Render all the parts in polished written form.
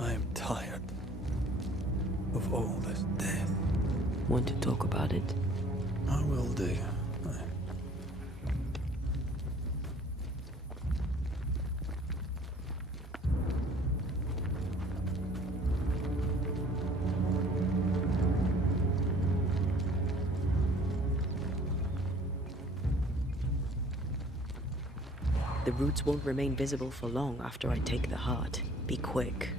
I am tired of all this death. Want to talk about it? I will do. The roots won't remain visible for long after I take the heart. Be quick.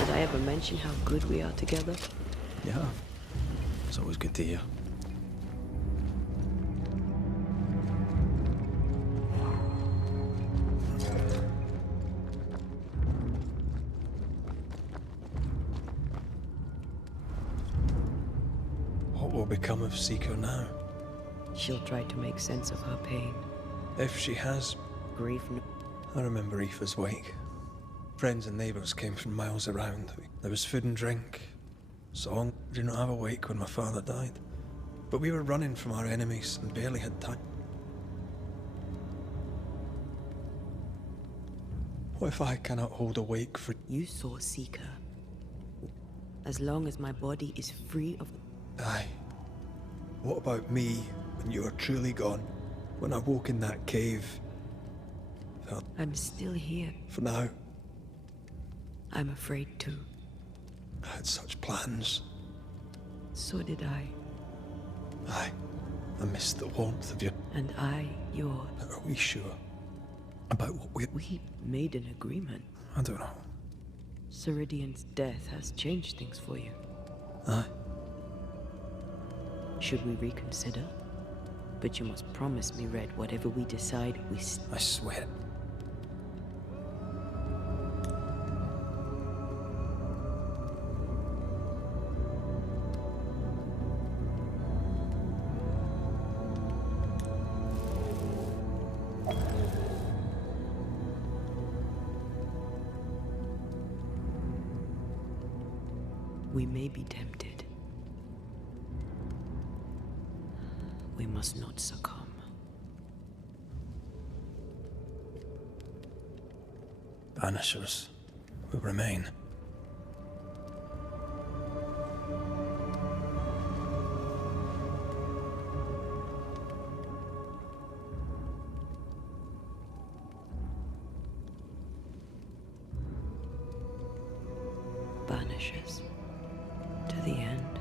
Did I ever mention how good we are together? Yeah. It's always good to hear. What will become of Seeker now? She'll try to make sense of her pain. If she has... Grief. I remember Aoife's wake. Friends and neighbours came from miles around. There was food and drink. Song. I did not have a wake when my father died. But we were running from our enemies and barely had time. What if I cannot hold a wake for... You saw Seeker. As long as my body is free of... Aye. What about me when you are truly gone? When I woke in that cave? I'm still here. For now, I'm afraid too. I had such plans. So did I. Aye. I missed the warmth of you. And I, yours. Are we sure about what we... We made an agreement. I don't know. Ceridian's death has changed things for you. Aye. Should we reconsider? But you must promise me, Red, whatever we decide, I swear. We may be tempted. We must not succumb. Banishers will remain. Banishers. To the end.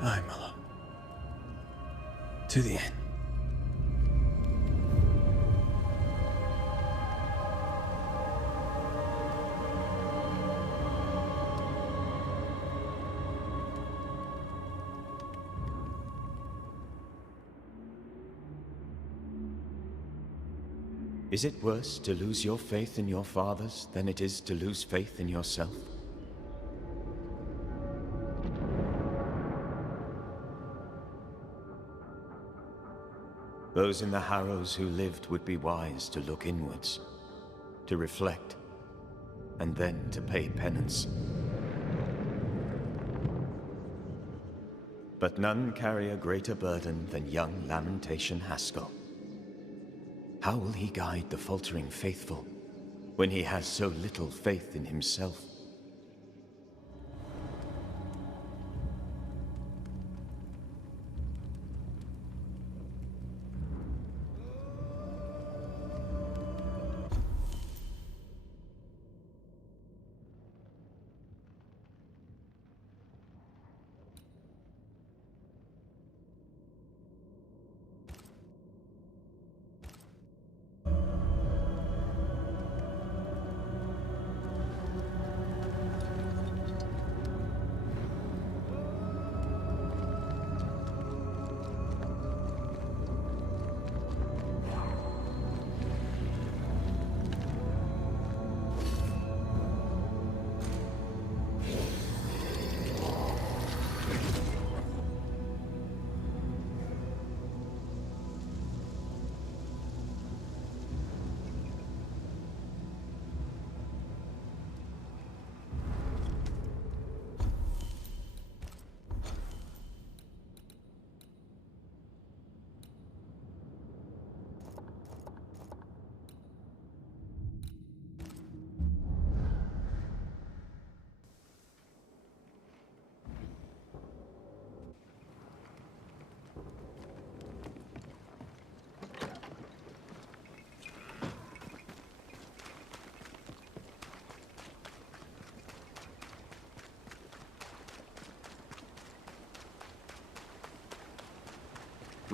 Aye, Mother. To the end. Is it worse to lose your faith in your fathers than it is to lose faith in yourself? Those in the Harrows who lived would be wise to look inwards, to reflect, and then to pay penance. But none carry a greater burden than young Lamentation Haskell. How will he guide the faltering faithful when he has so little faith in himself?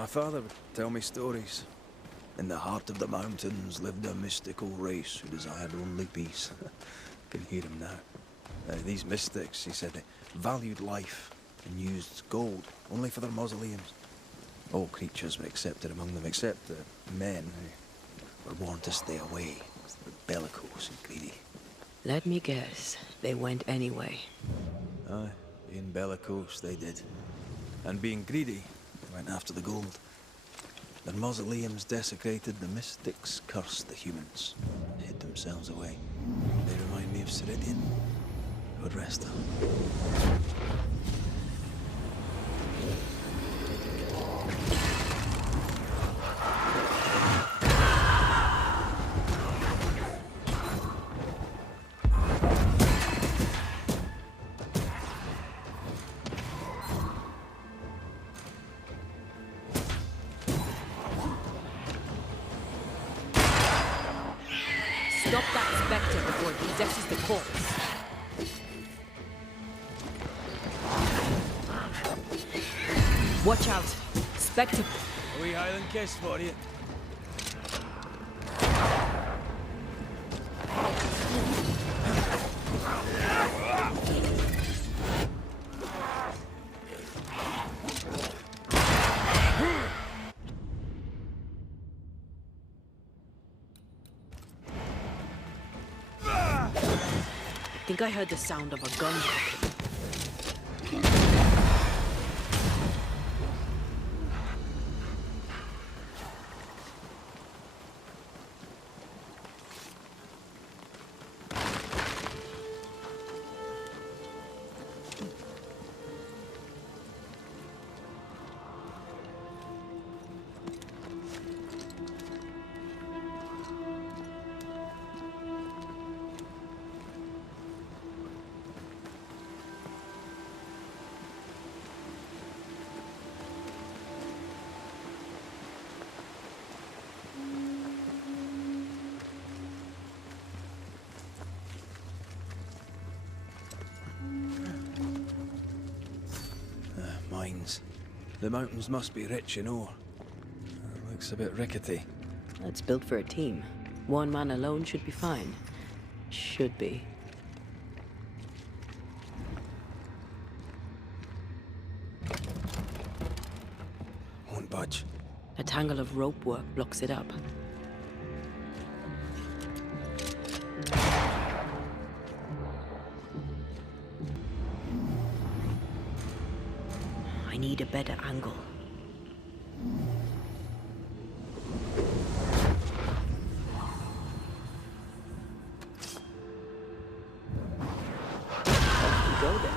My father would tell me stories. In the heart of the mountains lived a mystical race who desired only peace. Can hear him now. These mystics, he said, they valued life and used gold only for their mausoleums. All creatures were accepted among them, except the men who were warned to stay away. They were bellicose and greedy. Let me guess, they went anyway. Aye, being bellicose, they did. And being greedy, they went after the gold. Their mausoleums desecrated, the mystics cursed the humans, hid themselves away. They remind me of Ceridian. God rest her. Stop that spectre before it possesses the corpse. Watch out! Spectre... A wee Highland kiss for you. I think I heard the sound of a gun. Mines. The mountains must be rich in ore. Looks a bit rickety. It's built for a team. One man alone should be fine. Should be. Won't budge. A tangle of rope work blocks it up. I need a better angle. Off you go then.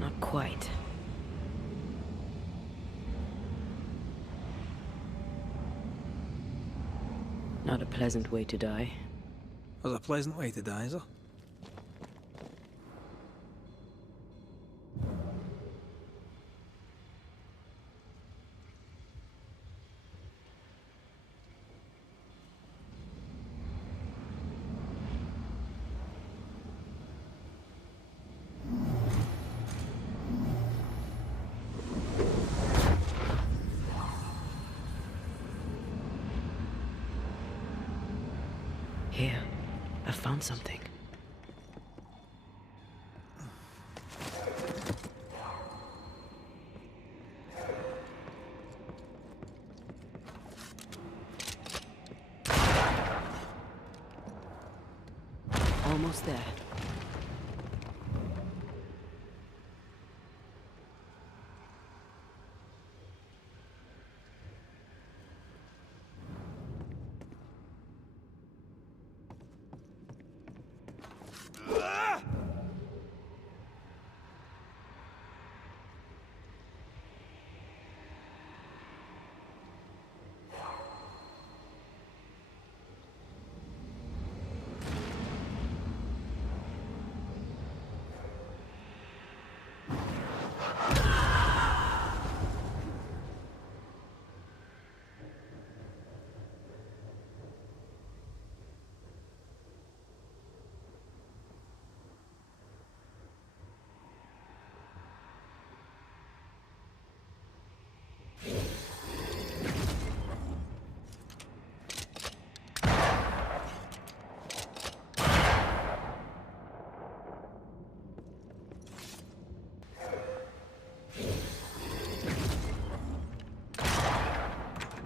Not quite. Not a pleasant way to die. There's a pleasant way to die, is there? Here, I found something. Almost there.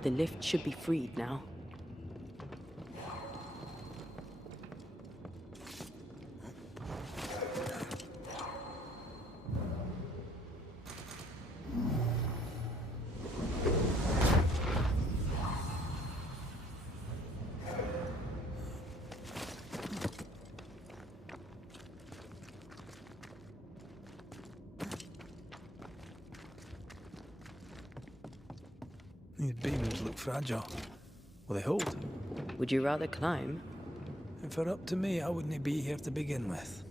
The lift should be freed now. These beams look fragile. Will they hold? Would you rather climb? If it were up to me, I wouldn't be here to begin with.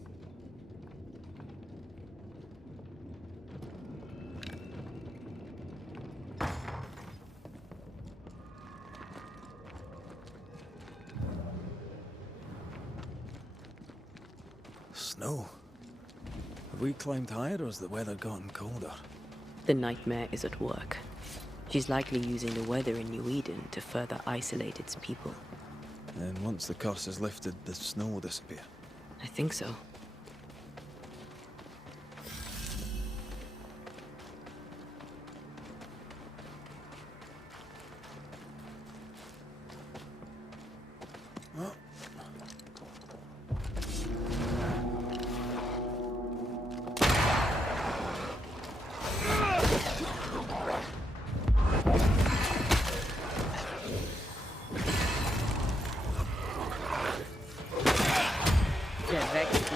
Snow. Have we climbed higher, or has the weather gotten colder? The nightmare is at work. She's likely using the weather in New Eden to further isolate its people. And once the curse is lifted, the snow will disappear. I think so.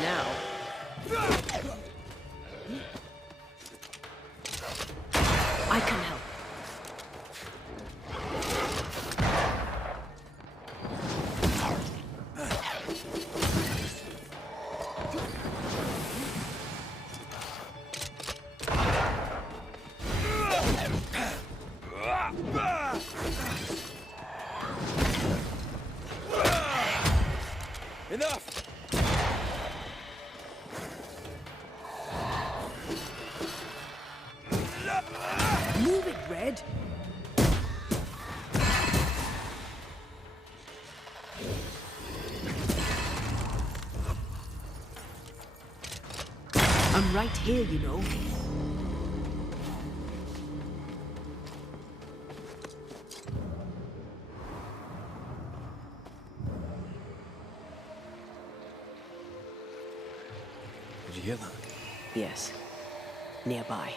Now. I can help. Enough! Move it, Red! I'm right here, you know. Did you hear that? Yes. Nearby.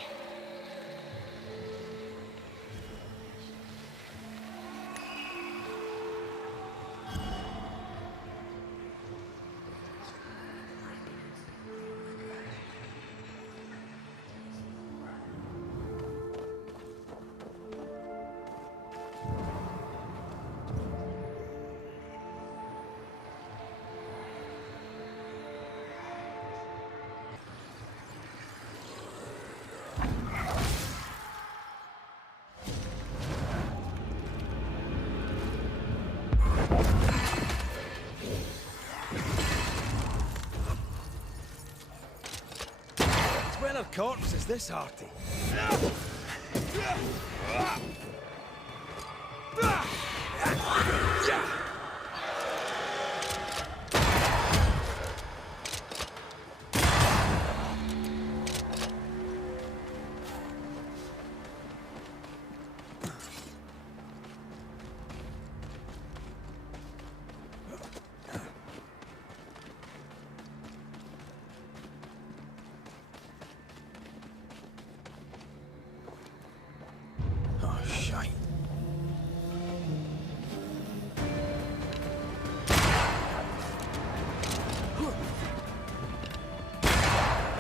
When of corpse is this hearty?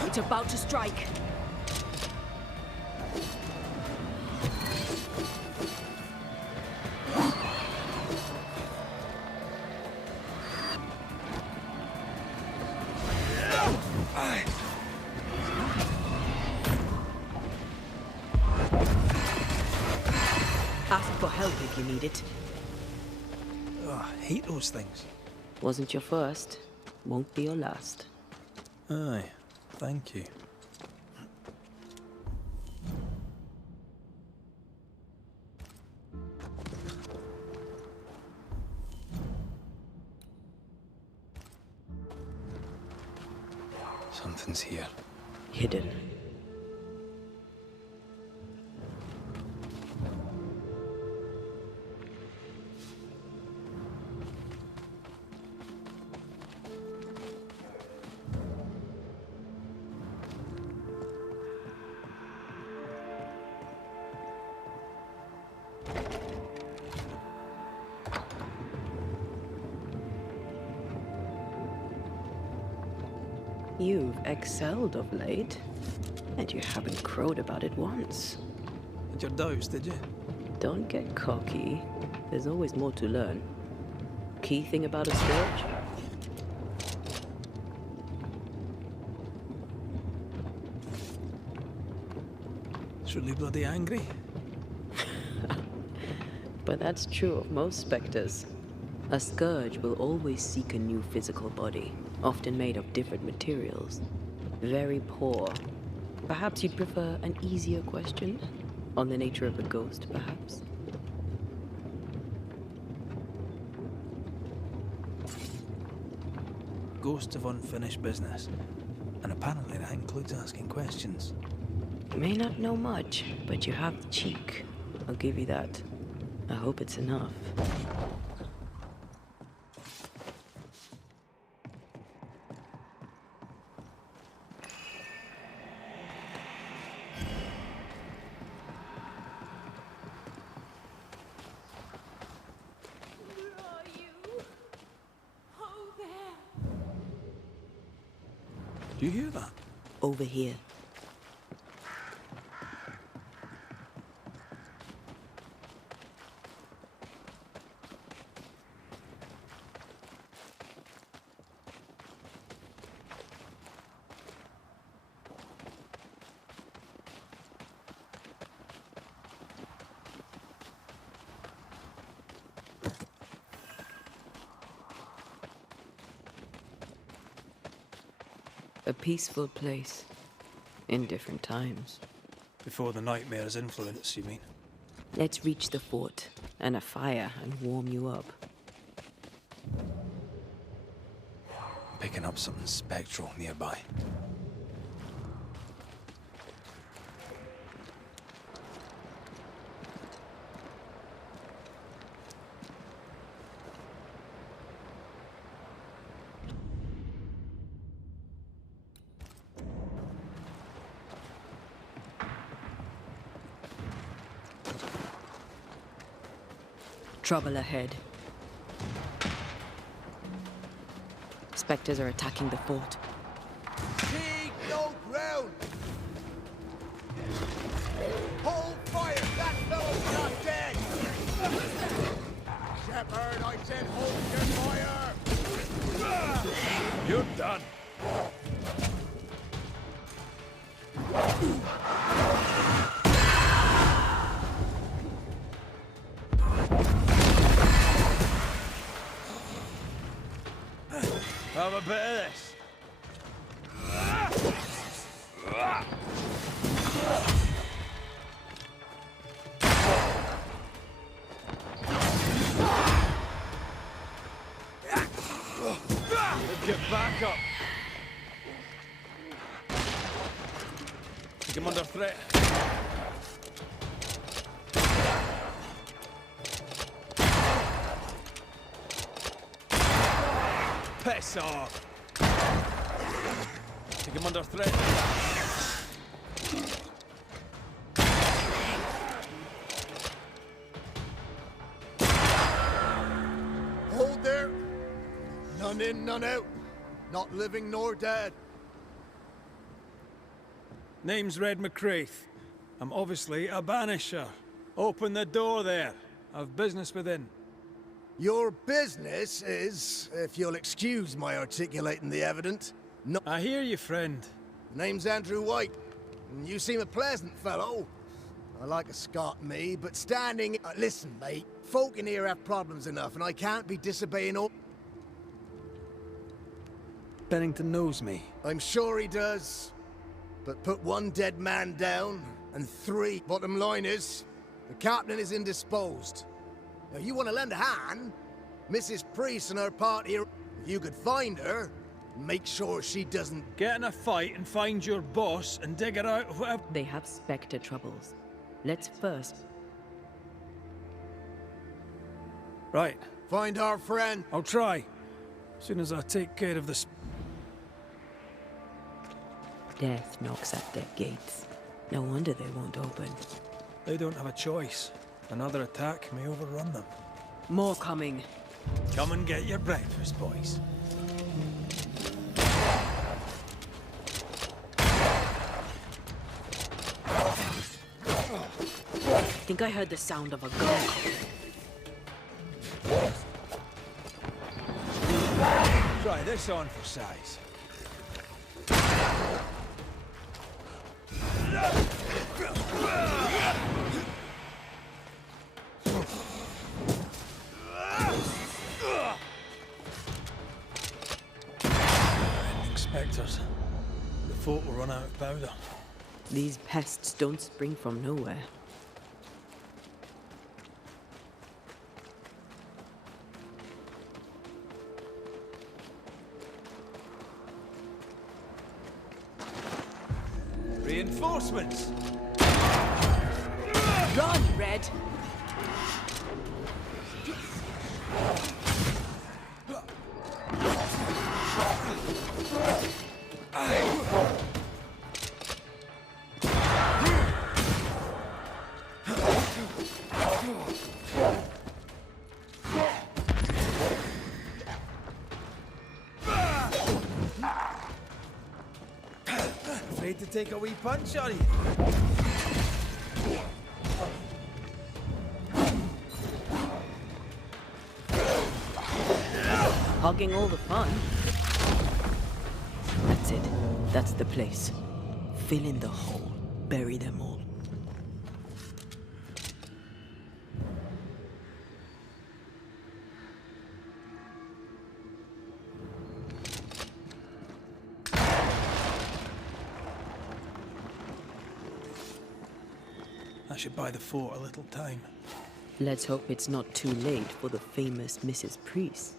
It's about to strike. Ask for help if you need it. Oh, I hate those things. Wasn't your first, won't be your last. Aye, thank you. Something's here. Hidden. You've excelled of late, and you haven't crowed about it once. Had your doubts, did you? Don't get cocky. There's always more to learn. Key thing about a scourge? Truly bloody angry. But that's true of most specters. A scourge will always seek a new physical body, often made of different materials. Very poor. Perhaps you'd prefer an easier question? On the nature of a ghost, perhaps? Ghosts of unfinished business. And apparently that includes asking questions. You may not know much, but you have the cheek. I'll give you that. I hope it's enough. Do you hear that? Over here. A peaceful place. In different times. Before the nightmare's influence, you mean? Let's reach the fort and a fire and warm you up. Picking up something spectral nearby. Trouble ahead. Spectres are attacking the fort. Take no ground! Hold fire! That fellow's not dead! Shepherd, I said hold your fire! You're done. Have a bit of this. Let's get back up. Take him under threat. Piss off! Take him under threat. Hold there! None in, none out. Not living nor dead. Name's Red McCraith. I'm obviously a banisher. Open the door there. I've business within. Your business is, if you'll excuse my articulating the evident, no. I hear you, friend. Name's Andrew White, and you seem a pleasant fellow. I like a Scot, me, but standing... listen, mate, folk in here have problems enough, and I can't be disobeying all... Bennington knows me. I'm sure he does. But put one dead man down, and 3, bottom line is, the captain is indisposed. Now, you want to lend a hand? Mrs. Priest and her party, if you could find her, make sure she doesn't... Get in a fight and find your boss and dig her out of whatever... They have spectre troubles. Let's first... Right, Find our friend. I'll try. As soon as I take care of this... Death knocks at their gates. No wonder they won't open. They don't have a choice. Another attack may overrun them. More coming. Come and get your breakfast, boys. think I heard the sound of a gun. Try this on for size. Spectres. The fort will run out of powder. These pests don't spring from nowhere. Reinforcements! Run, Red! Afraid to take a wee punch, are you? Hogging all the fun. That's it. That's the place. Fill in the hole. Bury them all. That should buy the fort a little time. Let's hope it's not too late for the famous Mrs. Priest.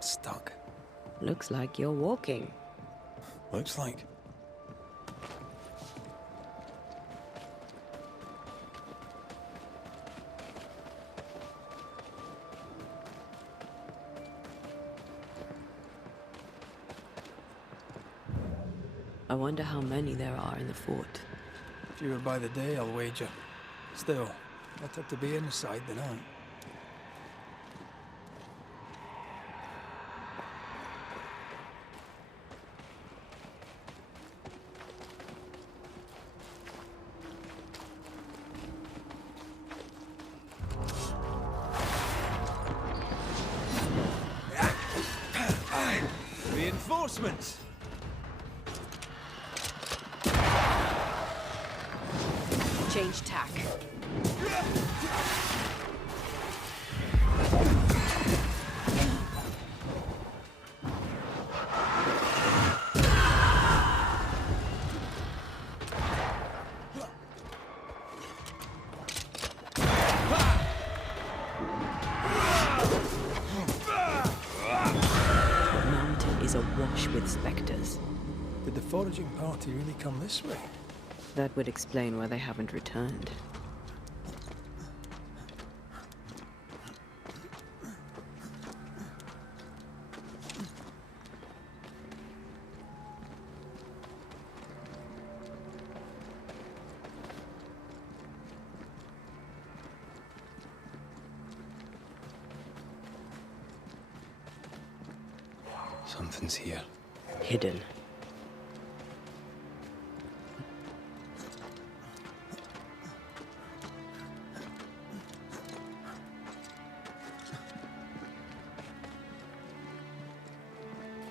Stuck. Looks like you're walking. Looks like. I wonder how many there are in the fort. Fewer by the day, I'll wager. Still, better to be inside than out. Reinforcements! Change tack. Awash with spectres. Did the foraging party really come this way? That would explain why they haven't returned. Something's here. Hidden.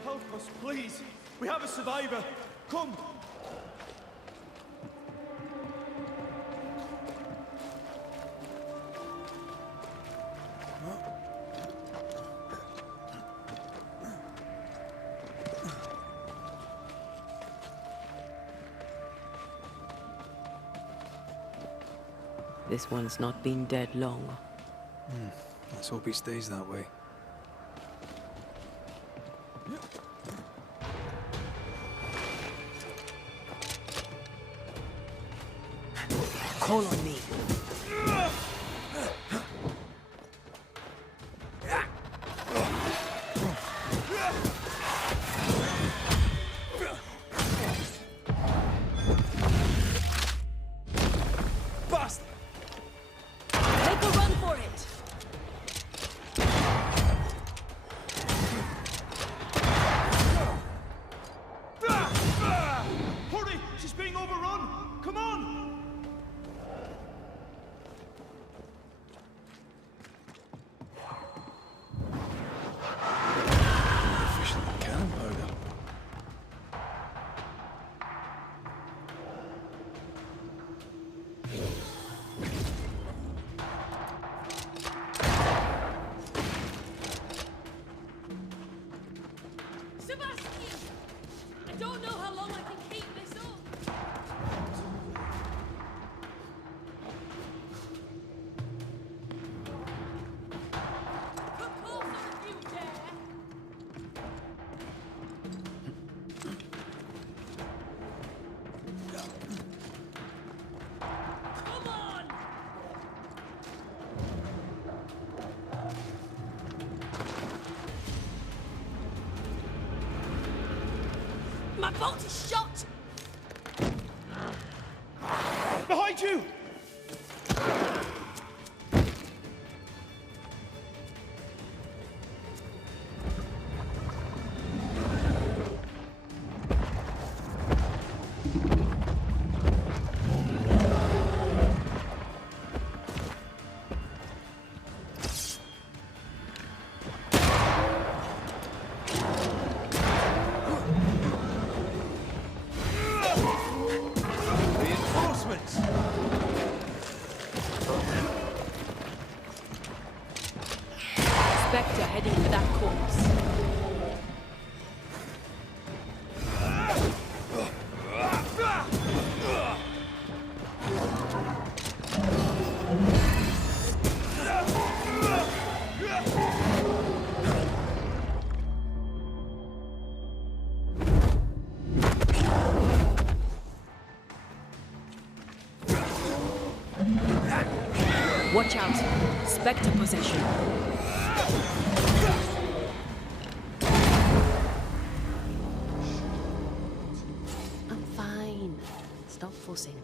Help us, please. We have a survivor. Come. This one's not been dead long. Let's hope he stays that way. Call on me. Bastard! Make a run for it! Hurry! She's being overrun! Come on! Efficient cannon powder. Sebastian! I don't know how long I can keep this up. Come closer if you dare. Come on! My bolt is shot! Behind you! Reinforcements! Spectre heading for that corpse. Watch out! Spectre possession. I'm fine. Stop fussing.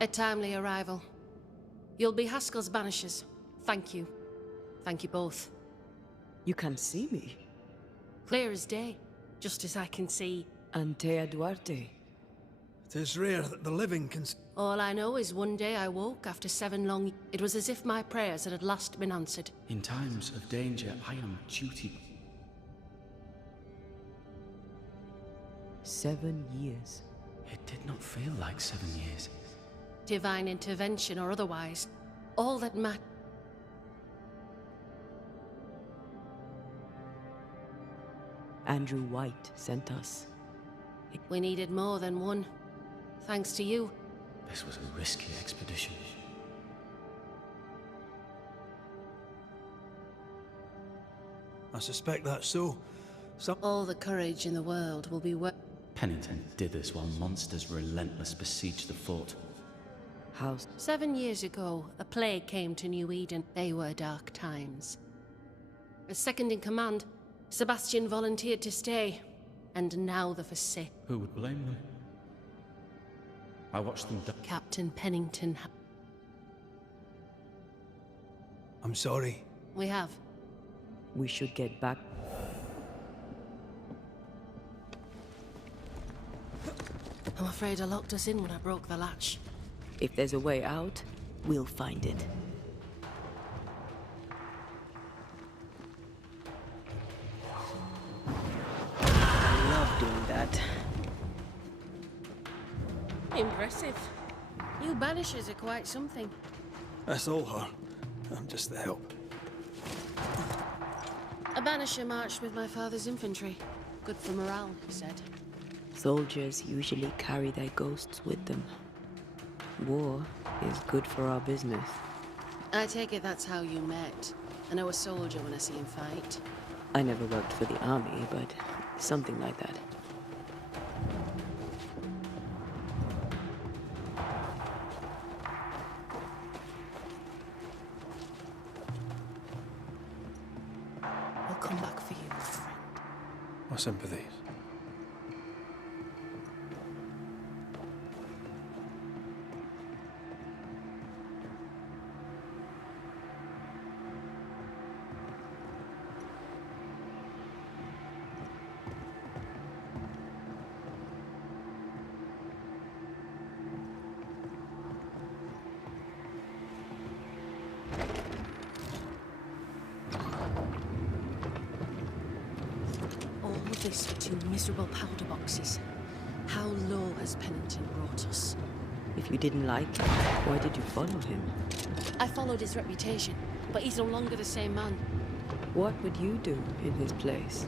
A timely arrival. You'll be Haskell's Banishers. Thank you. Thank you both. You can see me. Clear as day, just as I can see. Antea Duarte. It is rare that the living can... All I know is one day I woke after 7 long... It was as if my prayers had at last been answered. In times of danger, I am duty. 7 years. It did not feel like 7 years. Divine intervention or otherwise. All that matters. Andrew White sent us. We needed more than one. Thanks to you. This was a risky expedition. I suspect that's so. All the courage in the world will be worth... Pennington did this while monsters relentless besieged the fort. House. 7 years ago, a plague came to New Eden. They were dark times. As second in command, Sebastian volunteered to stay. And now the forsaken. Who would blame them? I watched them die. Captain Pennington. I'm sorry. We have. We should get back. I'm afraid I locked us in when I broke the latch. If there's a way out, we'll find it. I love doing that. Impressive. You Banishers are quite something. That's all her. I'm just the help. A Banisher marched with my father's infantry. Good for morale, he said. Soldiers usually carry their ghosts with them. War is good for our business. I take it that's how you met. I know a soldier when I see him fight. I never worked for the army, but something like that. I'll come back for you, my friend. My sympathies. All of this for 2 miserable powder boxes. How low has Pennington brought us? If you didn't like him, why did you follow him? I followed his reputation, but he's no longer the same man. What would you do in his place?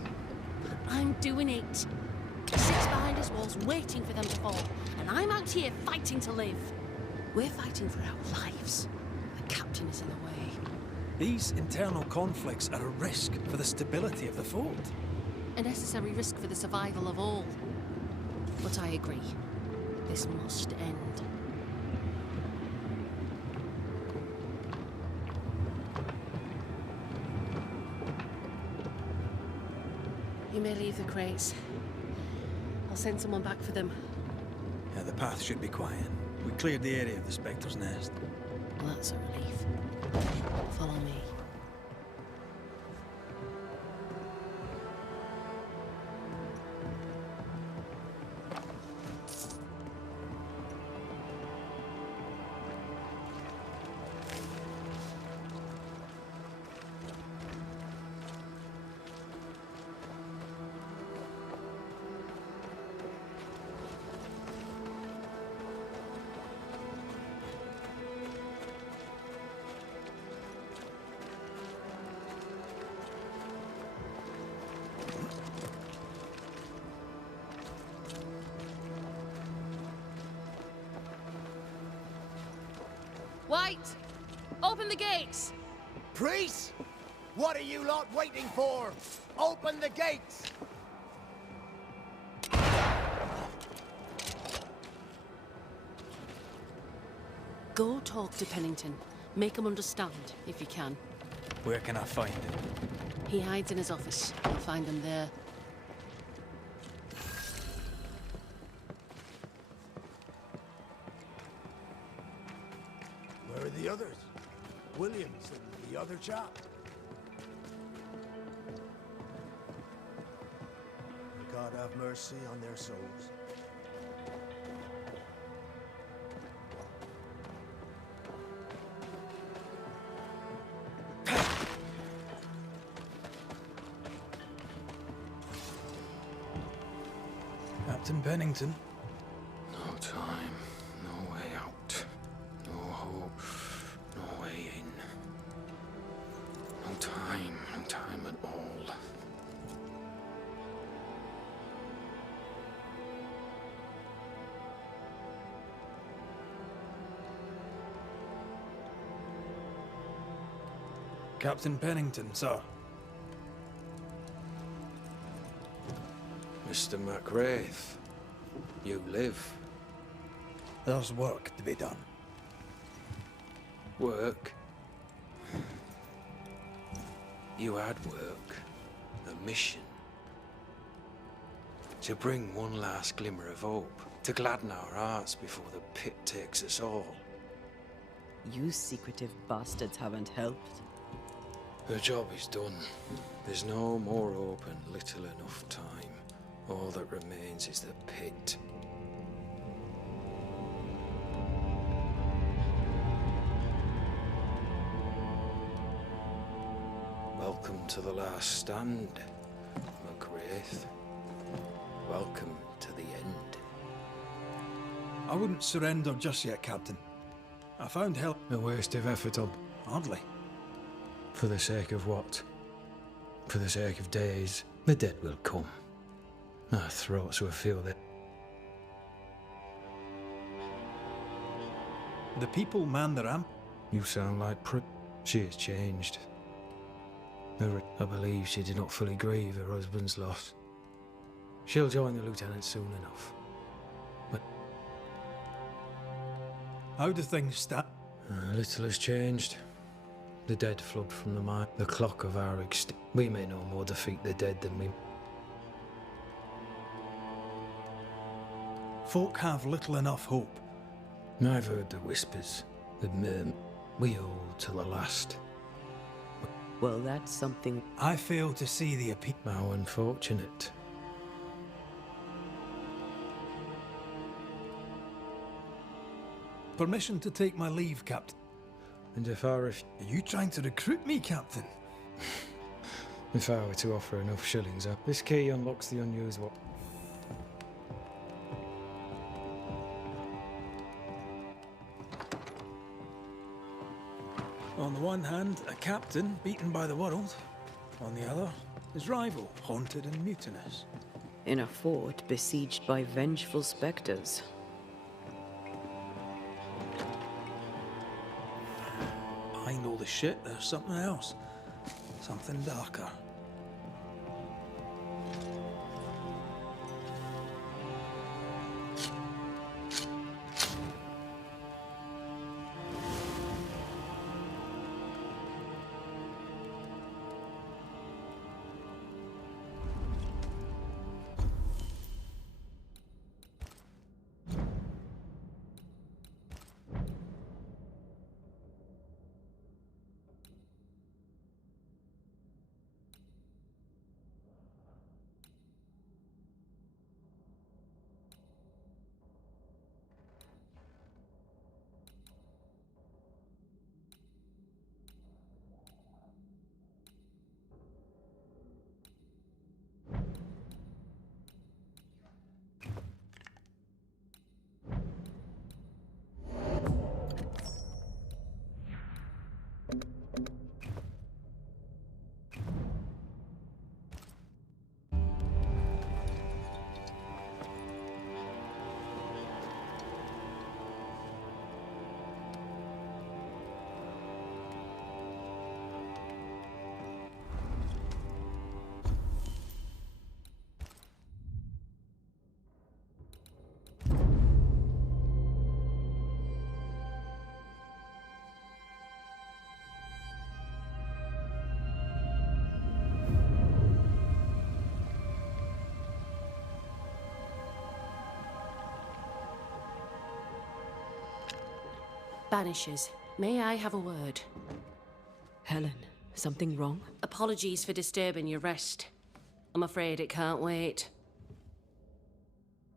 I'm doing it. He sits behind his walls waiting for them to fall, and I'm out here fighting to live. We're fighting for our lives. The captain is in the way. These internal conflicts are a risk for the stability of the fort. A necessary risk for the survival of all. But I agree. This must end. You may leave the crates. I'll send someone back for them. Yeah, the path should be quiet. We cleared the area of the Spectre's nest. Well, that's a relief. Follow me. White! Open the gates! Priest! What are you lot waiting for? Open the gates! Go talk to Pennington. Make him understand, if you can. Where can I find him? He hides in his office. You'll find him there. Where are the others? Williams and the other chap? May God have mercy on their souls. Captain Pennington. No time, no way out, no hope, no way in. No time at all. Captain Pennington, sir. Mr. McWraith, you live. There's work to be done. Work? You had work. A mission. To bring one last glimmer of hope. To gladden our hearts before the pit takes us all. You secretive bastards haven't helped. The job is done. There's no more hope and little enough time. All that remains is the pit. Welcome to the last stand, McWraith. Welcome to the end. I wouldn't surrender just yet, Captain. I found help. A waste of effort, Hardly. For the sake of what? For the sake of days. The dead will come. Our throats will feel it. The people man the ramp. You sound like She has changed. I believe she did not fully grieve her husband's loss. She'll join the lieutenant soon enough. But How do things stand? little has changed. The dead flood from the mine. The clock of our We may no more defeat the dead than we... Folk have little enough hope. I've heard the whispers. We hold to the last. Well, that's something. I fail to see the appeal. How unfortunate. Permission to take my leave, Captain. And if I Are you trying to recruit me, Captain? If I were to offer enough shillings, this key unlocks the unused one. On the one hand, a captain beaten by the world. On the other, his rival, haunted and mutinous. In a fort besieged by vengeful specters. Behind all the shit, there's something else. Something darker. Banishers, may I have a word? Helen, something wrong? Apologies for disturbing your rest. I'm afraid it can't wait.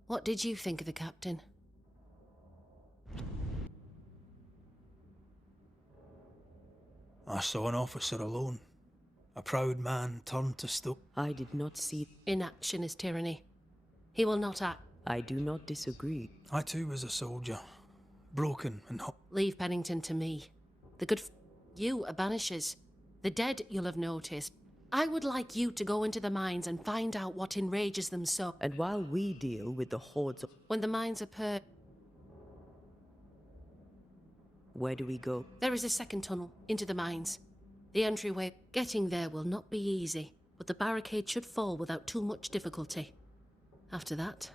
What did you think of the captain? I saw an officer alone. A proud man turned to stone. I did not see. Inaction is tyranny. He will not act. I do not disagree. I too was a soldier. Broken and hot. Leave Pennington to me. The you are Banishers. The dead, you'll have noticed. I would like you to go into the mines and find out what enrages them so. And while we deal with the hordes of... When the mines are Where do we go? There is a second tunnel into the mines. The entryway. Getting there will not be easy, but the barricade should fall without too much difficulty. After that,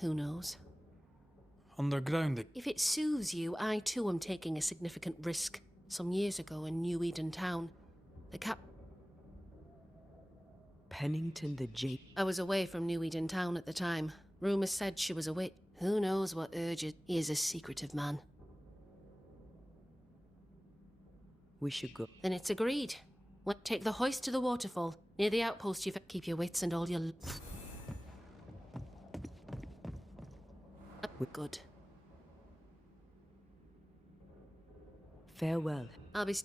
who knows? Underground. If it soothes you, I too am taking a significant risk. Some years ago in New Eden Town, the Pennington the J. I was away from New Eden Town at the time. Rumors said she was a witch. Who knows what urges? He is a secretive man. We should go. Then it's agreed. Take the hoist to the waterfall. Near the outpost, you keep your wits and all your... We're good. Farewell. I'll be...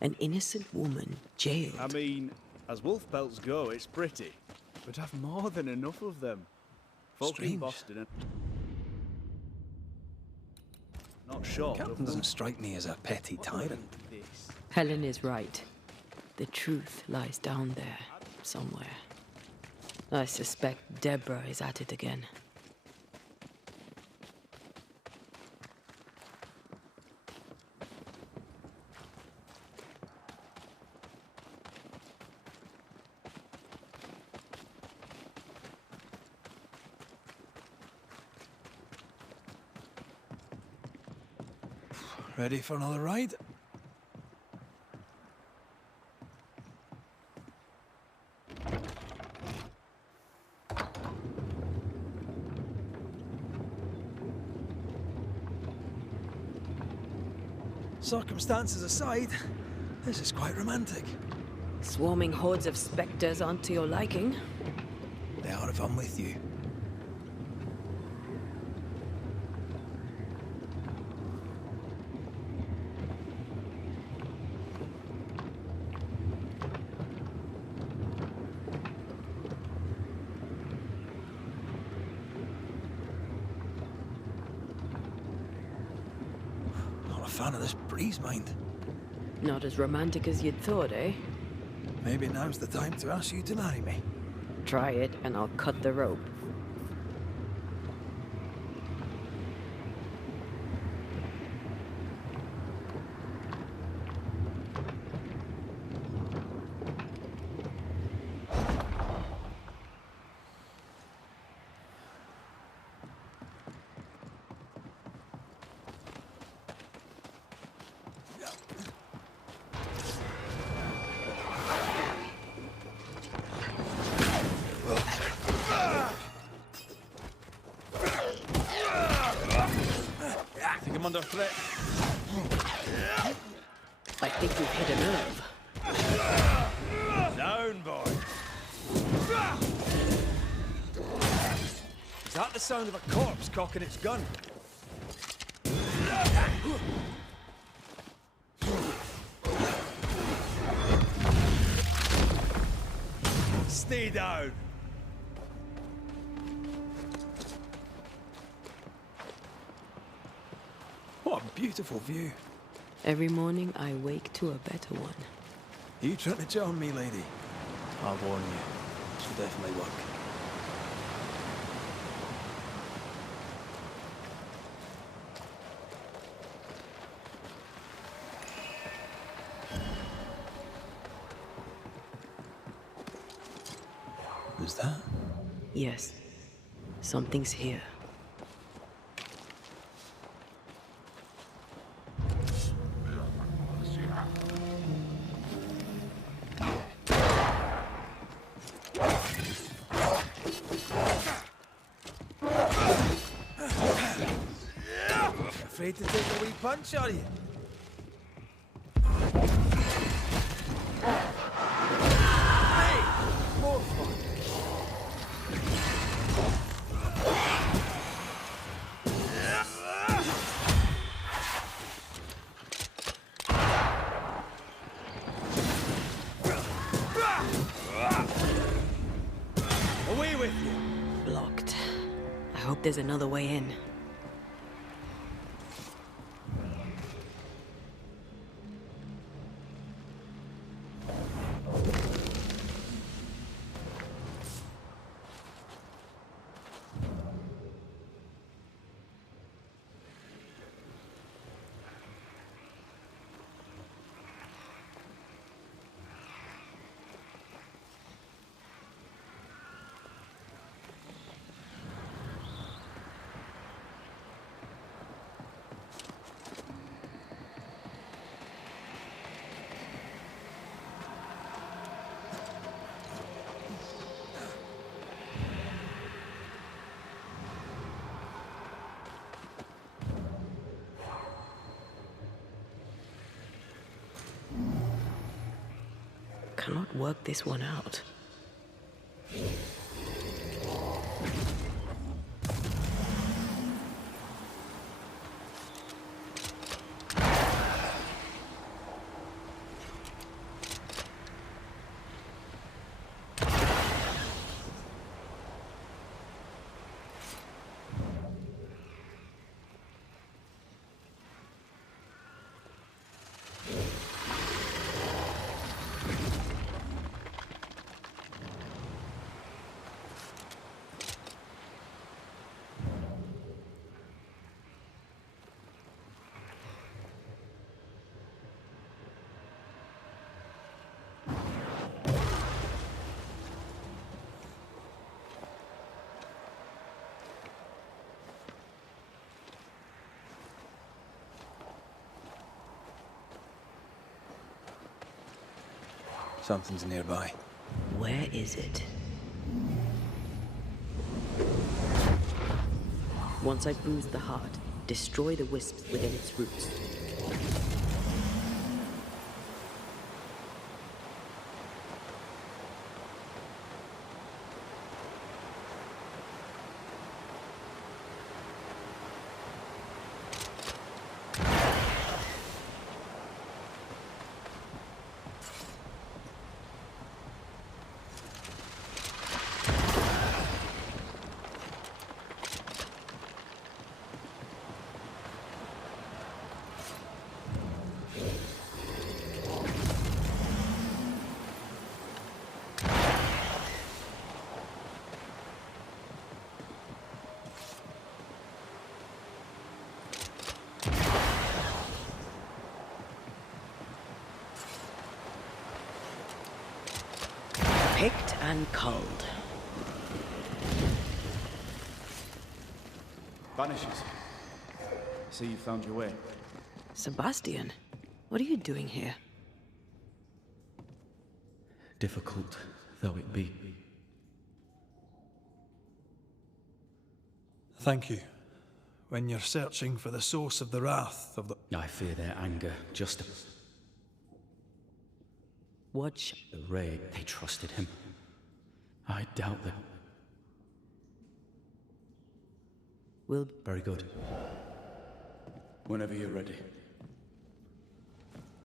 An innocent woman jailed. I mean, as wolf pelts go, it's pretty. But I've more than enough of them. Folk in Strange. Boston and... Not short Captain of them. doesn't strike me as a petty tyrant. This. Helen is right. The truth lies down there, somewhere. I suspect Deborah is at it again. Ready for another ride? Circumstances aside, this is quite romantic. Swarming hordes of spectres aren't to your liking. They are if I'm with you. Not a fan of this breeze, mind. Not as romantic as you'd thought, eh? Maybe now's the time to ask you to marry me. Try it, and I'll cut the rope. I think I'm under threat. I think you've hit a nerve. Down, boy. Is that the sound of a corpse cocking its gun? Stay down. What a beautiful view. Every morning I wake to a better one. You trying to charm me, lady? I'll warn you. This will definitely work. Is that? Yes. Something's here. Afraid to take a wee punch, are you? Hey! More fun. Away with you! Blocked. I hope there's another way in. Cannot work this one out. Something's nearby. Where is it? Once I've bruised the heart, destroy the wisps within its roots. Picked and culled. Banishers. See you found your way. Sebastian, what are you doing here? Difficult though it be. Thank you. When you're searching for the source of the wrath of the... I fear their anger just... Watch. The raid, they trusted him. I doubt that... Will... Very good. Whenever you're ready.